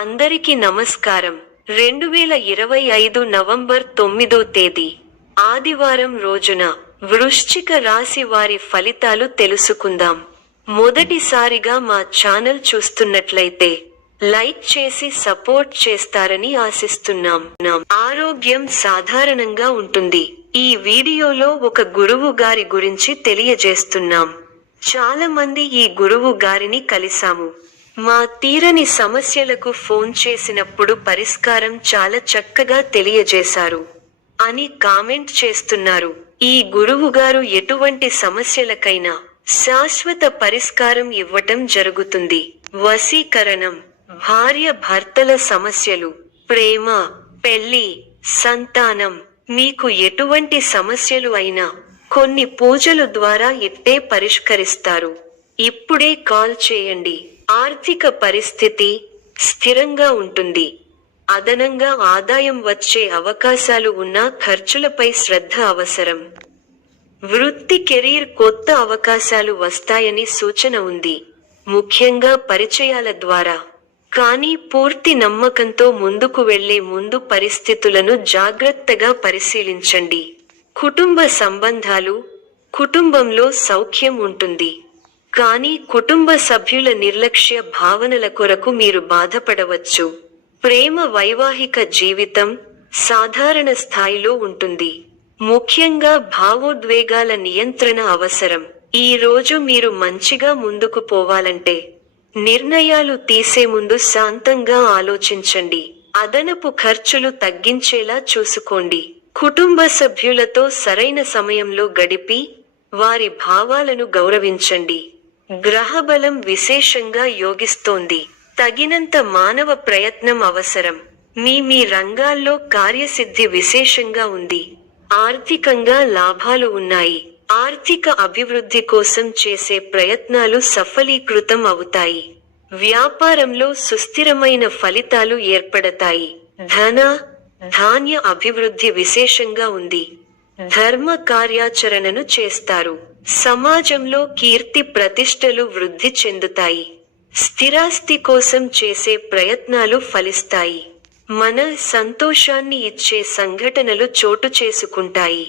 అందరికీ నమస్కారం. 2025 నవంబర్ 9వ తేదీ ఆదివారం రోజున వృశ్చిక రాశి వారి ఫలితాలు తెలుసుకుందాం. మొదటిసారిగా మా ఛానల్ చూస్తున్నట్లయితే లైక్ చేసి సపోర్ట్ చేస్తారని ఆశిస్తున్నాం. ఆరోగ్యం సాధారణంగా ఉంటుంది. ఈ వీడియోలో ఒక గురువు గారి గురించి తెలియజేస్తున్నాం. చాలా మంది ఈ గురువు గారిని కలిసాము. మా తీరని సమస్యలకు ఫోన్ చేసినప్పుడు పరిష్కారం చాలా చక్కగా తెలియజేశారు అని కామెంట్ చేస్తున్నారు. ఈ గురువుగారు ఎటువంటి సమస్యలకైనా శాశ్వత పరిష్కారం ఇవ్వటం జరుగుతుంది. వశీకరణం, భార్య భర్తల సమస్యలు, ప్రేమ, పెళ్లి, సంతానం, మీకు ఎటువంటి సమస్యలు అయినా కొన్ని పూజలు ద్వారా ఇట్టే పరిష్కరిస్తారు. ఇప్పుడే కాల్ చేయండి. ఆర్థిక పరిస్థితి స్థిరంగా ఉంటుంది. అదనంగా ఆదాయం వచ్చే అవకాశాలు ఉన్నా ఖర్చులపై శ్రద్ధ అవసరం. వృత్తి కెరీర్ కొత్త అవకాశాలు వస్తాయని సూచన ఉంది, ముఖ్యంగా పరిచయాల ద్వారా. కానీ పూర్తి నమ్మకంతో ముందుకు వెళ్లే ముందు పరిస్థితులను జాగ్రత్తగా పరిశీలించండి. కుటుంబ సంబంధాలు, కుటుంబంలో సౌఖ్యం ఉంటుంది. కానీ కుటుంబ సభ్యుల నిర్లక్ష్య భావనల కొరకు మీరు బాధపడవచ్చు. ప్రేమ, వైవాహిక జీవితం సాధారణ స్థాయిలో ఉంటుంది. ముఖ్యంగా భావోద్వేగాల నియంత్రణ అవసరం. ఈ రోజు మీరు మంచిగా ముందుకు పోవాలంటే నిర్ణయాలు తీసే ముందు శాంతంగా ఆలోచించండి. అదనపు ఖర్చులు తగ్గించేలా చూసుకోండి. కుటుంబ సభ్యులతో సరైన సమయంలో గడిపి వారి భావాలను గౌరవించండి. గ్రహబలం విశేషంగా యోగిస్తోంది. తగినంత మానవ ప్రయత్నం అవసరం. మీ రంగాల్లో కార్యసిద్ధి విశేషంగా ఉంది. ఆర్థికంగా లాభాలు ఉన్నాయి. ఆర్థిక అభివృద్ధి కోసం చేసే ప్రయత్నాలు సఫలీకృతం అవుతాయి. వ్యాపారంలో సుస్థిరమైన ఫలితాలు ఏర్పడతాయి. ధాన్య అభివృద్ధి విశేషంగా ఉంది. ధర్మ కార్యాచరణను చేస్తారు. సమాజంలో కీర్తి ప్రతిష్టలు వృద్ధి చెందుతాయి. స్థిరాస్తి కోసం చేసే ప్రయత్నాలు ఫలిస్తాయి. మన సంతోషాన్ని ఇచ్చే సంఘటనలు చోటు చేసుకుంటాయి.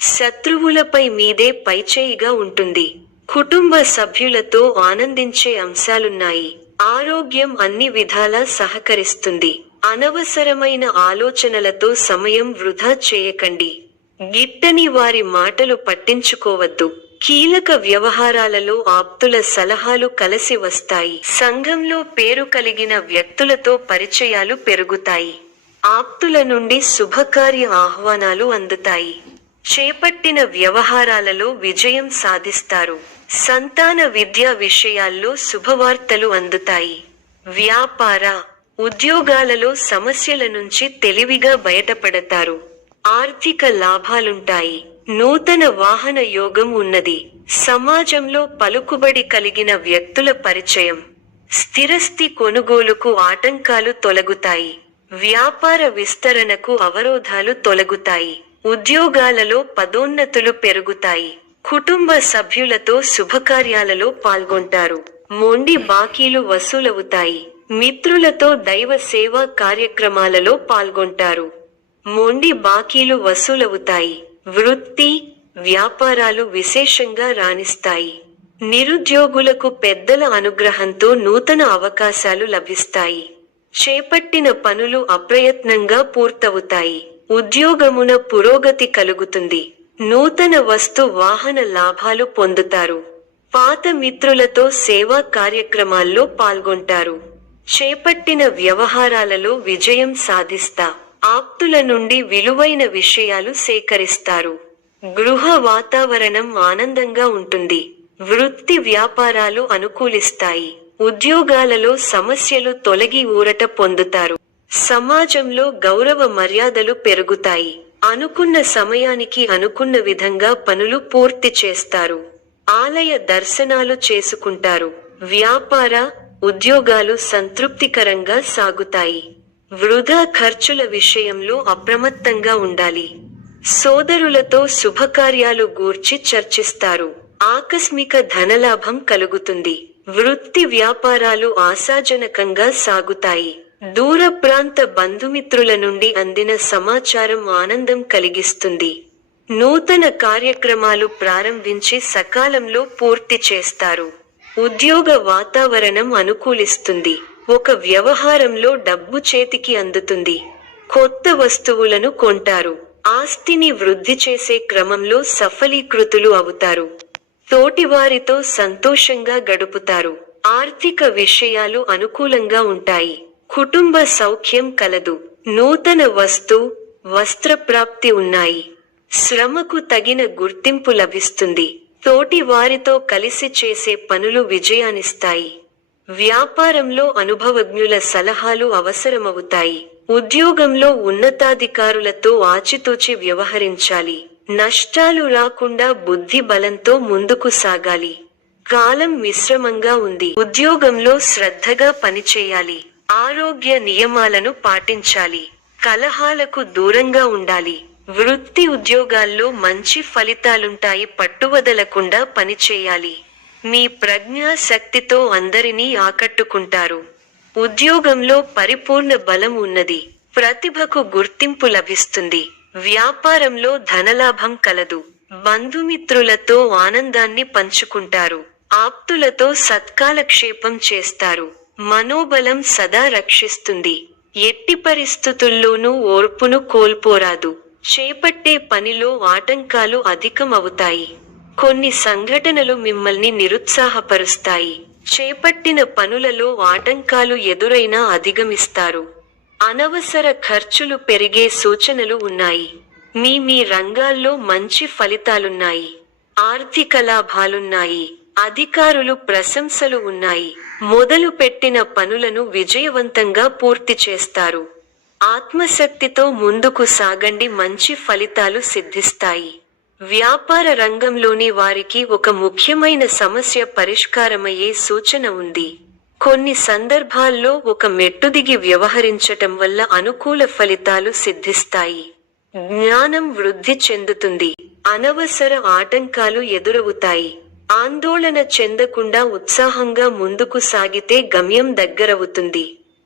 శత్రువులపై మీదే పైచేయిగా ఉంటుంది. కుటుంబ సభ్యులతో ఆనందించే అంశాలున్నాయి. ఆరోగ్యం అన్ని విధాలా సహకరిస్తుంది. అనవసరమైన ఆలోచనలతో సమయం వృధా చేయకండి. గిట్టని వారి మాటలు పట్టించుకోవద్దు. కీలక వ్యవహారాలలో ఆప్తుల సలహాలు కలిసి వస్తాయి. సంఘంలో పేరు కలిగిన వ్యక్తులతో పరిచయాలు పెరుగుతాయి. ఆప్తుల నుండి శుభకార్య ఆహ్వానాలు అందుతాయి. చేపట్టిన వ్యవహారాలలో విజయం సాధిస్తారు. సంతాన విద్యా విషయాల్లో శుభవార్తలు అందుతాయి. వ్యాపార, ఉద్యోగాలలో సమస్యల నుంచి తెలివిగా బయటపడతారు. ఆర్థిక లాభాలుంటాయి. నూతన వాహన యోగం ఉన్నది. సమాజంలో పలుకుబడి కలిగిన వ్యక్తుల పరిచయం. స్థిరస్తి కొనుగోలుకు ఆటంకాలు తొలగుతాయి. వ్యాపార విస్తరణకు అవరోధాలు తొలగుతాయి. ఉద్యోగాలలో పదోన్నతులు పెరుగుతాయి. కుటుంబ సభ్యులతో శుభకార్యాలలో పాల్గొంటారు. మొండి బాకీలు వసూలవుతాయి. మిత్రులతో దైవ సేవా కార్యక్రమాలలో పాల్గొంటారు. మొండి బాకీలు వసూలవుతాయి. వృత్తి, వ్యాపారాలు విశేషంగా రాణిస్తాయి. నిరుద్యోగులకు పెద్దల అనుగ్రహంతో నూతన అవకాశాలు లభిస్తాయి. చేపట్టిన పనులు అప్రయత్నంగా పూర్తవుతాయి. ఉద్యోగమున పురోగతి కలుగుతుంది. నూతన వస్తు వాహన లాభాలు పొందుతారు. పాత మిత్రులతో సేవా కార్యక్రమాల్లో పాల్గొంటారు. చేపట్టిన వ్యవహారాలలో విజయం సాధిస్తా. ఆప్తుల నుండి విలువైన విషయాలు సేకరిస్తారు. గృహ వాతావరణం ఆనందంగా ఉంటుంది. వృత్తి వ్యాపారాలు అనుకూలిస్తాయి. ఉద్యోగాలలో సమస్యలు తొలగి ఊరట పొందుతారు. సమాజంలో గౌరవ మర్యాదలు పెరుగుతాయి. అనుకున్న సమయానికి అనుకున్న విధంగా పనులు పూర్తి చేస్తారు. ఆలయ దర్శనాలు చేసుకుంటారు. వ్యాపార, ఉద్యోగాలు సంతృప్తికరంగా సాగుతాయి. వృధా ఖర్చుల విషయంలో అప్రమత్తంగా ఉండాలి. సోదరులతో శుభకార్యాలు గూర్చి చర్చిస్తారు. ఆకస్మిక ధనలాభం కలుగుతుంది. వృత్తి వ్యాపారాలు ఆశాజనకంగా సాగుతాయి. దూర ప్రాంత బంధుమిత్రుల నుండి అందిన సమాచారం ఆనందం కలిగిస్తుంది. నూతన కార్యక్రమాలు ప్రారంభించి సకాలంలో పూర్తి చేస్తారు. ఉద్యోగ వాతావరణం అనుకూలిస్తుంది. ఒక వ్యవహారంలో డబ్బు చేతికి అందుతుంది. కొత్త వస్తువులను కొంటారు. ఆస్తిని వృద్ధి చేసే క్రమంలో సఫలీకృతులు అవుతారు. తోటివారితో సంతోషంగా గడుపుతారు. ఆర్థిక విషయాలు అనుకూలంగా ఉంటాయి. కుటుంబ సౌఖ్యం కలదు. నూతన వస్త్రప్రాప్తి ఉన్నాయి. శ్రమకు తగిన గుర్తింపు లభిస్తుంది. తోటి వారితో కలిసి చేసే పనులు విజయాన్నిస్తాయి. వ్యాపారంలో అనుభవజ్ఞుల సలహాలు అవసరమవుతాయి. ఉద్యోగంలో ఉన్నతాధికారులతో ఆచితూచి వ్యవహరించాలి. నష్టాలు రాకుండా బుద్ధి బలంతో ముందుకు సాగాలి. కాలం మిశ్రమంగా ఉంది. ఉద్యోగంలో శ్రద్ధగా పనిచేయాలి. ఆరోగ్య నియమాలను పాటించాలి. కలహాలకు దూరంగా ఉండాలి. వృత్తి ఉద్యోగాల్లో మంచి ఫలితాలుంటాయి. పట్టువదలకుండా పనిచేయాలి. మీ ప్రజ్ఞా శక్తితో అందరినీ ఆకట్టుకుంటారు. ఉద్యోగంలో పరిపూర్ణ బలం ఉన్నది. ప్రతిభకు గుర్తింపు లభిస్తుంది. వ్యాపారంలో ధనలాభం కలదు. బంధుమిత్రులతో ఆనందాన్ని పంచుకుంటారు. ఆప్తులతో సత్కాలక్షేపం చేస్తారు. మనోబలం సదా రక్షిస్తుంది. ఎట్టి పరిస్థితుల్లోనూ ఓర్పును కోల్పోరాదు. చేపట్టే పనిలో ఆటంకాలు అధికమవుతాయి. కొన్ని సంఘటనలు మిమ్మల్ని నిరుత్సాహపరుస్తాయి. చేపట్టిన పనులలో ఆటంకాలు ఎదురైనా అధిగమిస్తారు. అనవసర ఖర్చులు పెరిగే సూచనలు ఉన్నాయి. మీ రంగాల్లో మంచి ఫలితాలున్నాయి. ఆర్థిక లాభాలున్నాయి. అధికారులు ప్రశంసలు ఉన్నాయి. మొదలు పెట్టిన పనులను విజయవంతంగా పూర్తి చేస్తారు. ఆత్మశక్తితో ముందుకు సాగండి. మంచి ఫలితాలు సిద్ధిస్తాయి. వ్యాపార రంగంలోని వారికి ఒక ముఖ్యమైన సమస్య పరిష్కారమయ్యే సూచన ఉంది. కొన్ని సందర్భాల్లో ఒక మెట్టుదిగి వ్యవహరించటం వల్ల అనుకూల ఫలితాలు సిద్ధిస్తాయి. జ్ఞానం వృద్ధి చెందుతుంది. అనవసర ఆటంకాలు ఎదురవుతాయి. ఆందోళన చెందకుండా ఉత్సాహంగా ముందుకు సాగితే గమ్యం దగ్గరవుతుంది.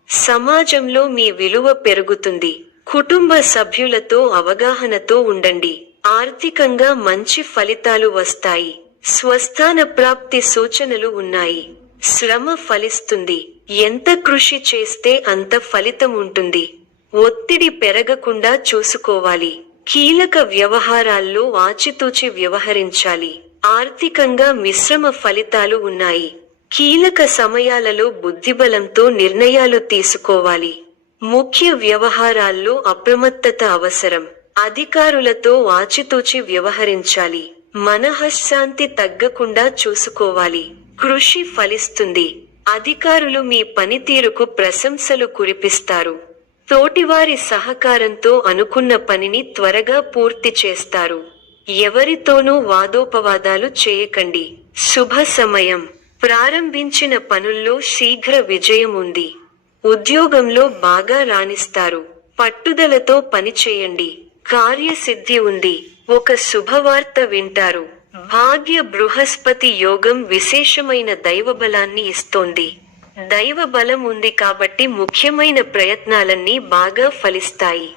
సమాజంలో మీ విలువ పెరుగుతుంది. కుటుంబ సభ్యులతో అవగాహనతో ఉండండి. ఆర్థికంగా మంచి ఫలితాలు వస్తాయి. స్వస్థాన ప్రాప్తి సూచనలు ఉన్నాయి. శ్రమ ఫలిస్తుంది. ఎంత కృషి చేస్తే అంత ఫలితం ఉంటుంది. ఒత్తిడి పెరగకుండా చూసుకోవాలి. కీలక వ్యవహారాల్లో ఆచితూచి వ్యవహరించాలి. ఆర్థికంగా మిశ్రమ ఫలితాలు ఉన్నాయి. కీలక సమయాలలో బుద్ధిబలంతో నిర్ణయాలు తీసుకోవాలి. ముఖ్య వ్యవహారాల్లో అప్రమత్తత అవసరం. అధికారులతో ఆచితూచి వ్యవహరించాలి. మనఃశాంతి తగ్గకుండా చూసుకోవాలి. కృషి ఫలిస్తుంది. అధికారులు మీ పనితీరుకు ప్రశంసలు కురిపిస్తారు. తోటివారి సహకారంతో అనుకున్న పనిని త్వరగా పూర్తి చేస్తారు. ఎవరితోనూ వాదోపవాదాలు చేయకండి. శుభ సమయం. ప్రారంభించిన పనుల్లో శీఘ్ర విజయం ఉంది. ఉద్యోగంలో బాగా రాణిస్తారు. పట్టుదలతో పనిచేయండి. కార్యసిద్ధి ఉంది. ఒక శుభవార్త వింటారు. భాగ్య బృహస్పతి యోగం విశేషమైన దైవబలాన్ని ఇస్తోంది. దైవ బలం ఉంది కాబట్టి ముఖ్యమైన ప్రయత్నాలన్నీ బాగా ఫలిస్తాయి.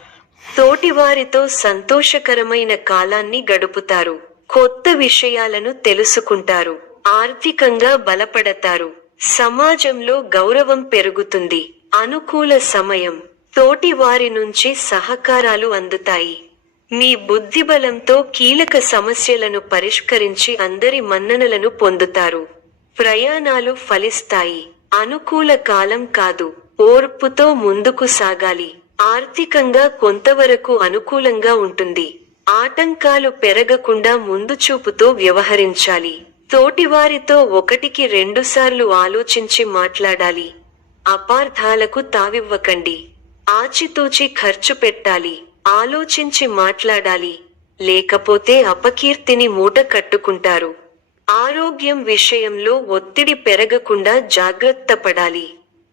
తోటివారితో సంతోషకరమైన కాలాన్ని గడుపుతారు. కొత్త విషయాలను తెలుసుకుంటారు. ఆర్థికంగా బలపడతారు. సమాజంలో గౌరవం పెరుగుతుంది. అనుకూల సమయం. తోటి వారి నుంచి సహకారాలు అందుతాయి. మీ బుద్ధిబలంతో కీలక సమస్యలను పరిష్కరించి అందరి మన్ననలను పొందుతారు. ప్రయాణాలు ఫలిస్తాయి. అనుకూల కాలం కాదు. ఓర్పుతో ముందుకు సాగాలి. ఆర్థికంగా కొంతవరకు అనుకూలంగా ఉంటుంది. ఆటంకాలు పెరగకుండా ముందుచూపుతో వ్యవహరించాలి. తోటివారితో 1-2 ఆలోచించి మాట్లాడాలి. అపార్థాలకు తావివ్వకండి. ఆచితూచి ఖర్చు పెట్టాలి. ఆలోచించి మాట్లాడాలి. లేకపోతే అపకీర్తిని మూట కట్టుకుంటారు. ఆరోగ్యం విషయంలో ఒత్తిడి పెరగకుండా జాగ్రత్త పడాలి.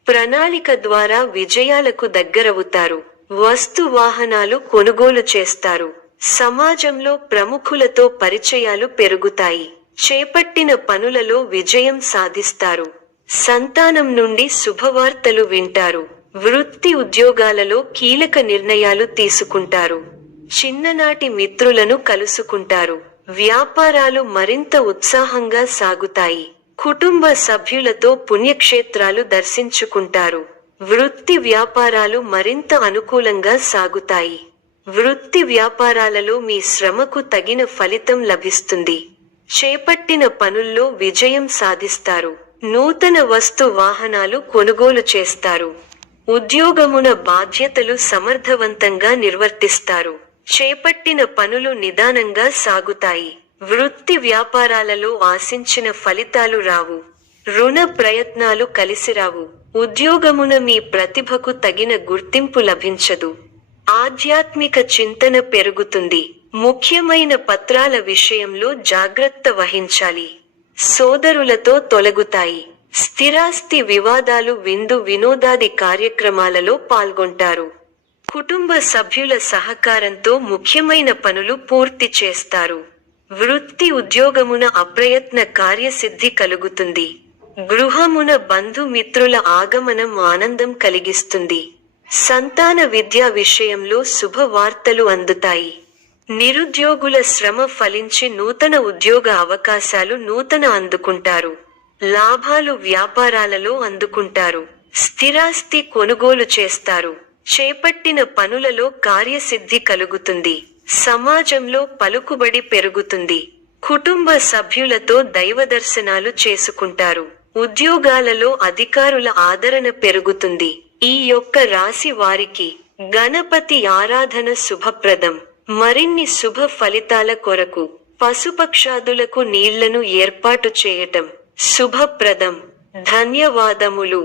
ప్రణాళిక ద్వారా విజయాలకు దగ్గరవుతారు. వస్తు వాహనాలు కొనుగోలు చేస్తారు. సమాజంలో ప్రముఖులతో పరిచయాలు పెరుగుతాయి. చేపట్టిన పనులలో విజయం సాధిస్తారు. సంతానం నుండి శుభవార్తలు వింటారు. వృత్తి ఉద్యోగాలలో కీలక నిర్ణయాలు తీసుకుంటారు. చిన్ననాటి మిత్రులను కలుసుకుంటారు. వ్యాపారాలు మరింత ఉత్సాహంగా సాగుతాయి. కుటుంబ సభ్యులతో పుణ్యక్షేత్రాలు దర్శించుకుంటారు. వృత్తి వ్యాపారాలు మరింత అనుకూలంగా సాగుతాయి. వృత్తి వ్యాపారాలలో మీ శ్రమకు తగిన ఫలితం లభిస్తుంది. చేపట్టిన పనుల్లో విజయం సాధిస్తారు. నూతన వస్తు వాహనాలు కొనుగోలు చేస్తారు. ఉద్యోగమున బాధ్యతలు సమర్థవంతంగా నిర్వర్తిస్తారు. చేపట్టిన పనులు నిదానంగా సాగుతాయి. వృత్తి వ్యాపారాలలో ఆశించిన ఫలితాలు రావు. రుణ ప్రయత్నాలు కలిసిరావు. ఉద్యోగమున మీ ప్రతిభకు తగిన గుర్తింపు లభించదు. ఆధ్యాత్మిక చింతన పెరుగుతుంది. ముఖ్యమైన పత్రాల విషయంలో జాగ్రత్త వహించాలి. సోదరులతో తొలగుతాయి. స్థిరాస్తి వివాదాలు విందు వినోదాది కార్యక్రమాలలో పాల్గొంటారు. కుటుంబ సభ్యుల సహకారంతో ముఖ్యమైన పనులు పూర్తి చేస్తారు. వృత్తి ఉద్యోగమున అప్రయత్న కార్యసిద్ధి కలుగుతుంది. గృహమున బంధుమిత్రుల ఆగమనం ఆనందం కలిగిస్తుంది. సంతాన విద్యా విషయంలో శుభవార్తలు అందుతాయి. నిరుద్యోగుల శ్రమ ఫలించి నూతన ఉద్యోగ అవకాశాలు అందుకుంటారు. లాభాలు వ్యాపారాలలో అందుకుంటారు. స్థిరాస్తి కొనుగోలు చేస్తారు. చేపట్టిన పనులలో కార్యసిద్ధి కలుగుతుంది. సమాజంలో పలుకుబడి పెరుగుతుంది. కుటుంబ సభ్యులతో దైవదర్శనాలు చేసుకుంటారు. ఉద్యోగాలలో అధికారుల ఆదరణ పెరుగుతుంది. ఈ యొక్క రాశి వారికి గణపతి ఆరాధన శుభప్రదం. మరిన్ని శుభ ఫలితాల కొరకు పశుపక్షాదులకు నీళ్లను ఏర్పాటు చేయటం శుభప్రదం. ధన్యవాదములు.